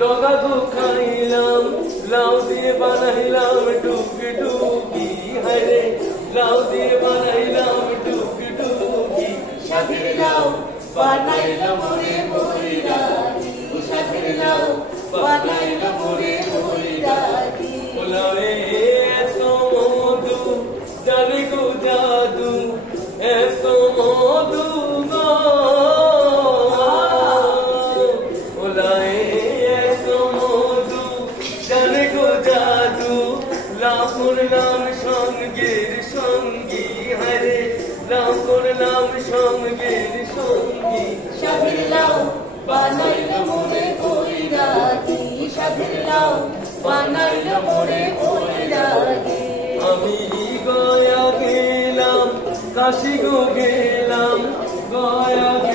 ডগা খাইলাম লাউ দিয়ে বানাইলাম ডুবি ডুবি হায়রে লাউ দিয়ে বানাইলাম ডুবি ডুবি শাকের লাউ বানাইলাম মোরে বৈরাগী শাকের লাউ বানাইলাম মোরে বৈরাগী ওলারে এত মধু জানে গো জাদু এত মধু লাউ করলাম সঙ্গের সঙ্গী হরে লাউ করলাম সঙ্গের সঙ্গী শাকের লাউ বানাইলাম মোরে বৈরাগী শাকের লাউ বানাইলাম মোরে বৈরাগী আমি গয়া গেলাম কাশি গো গেলাম গয়া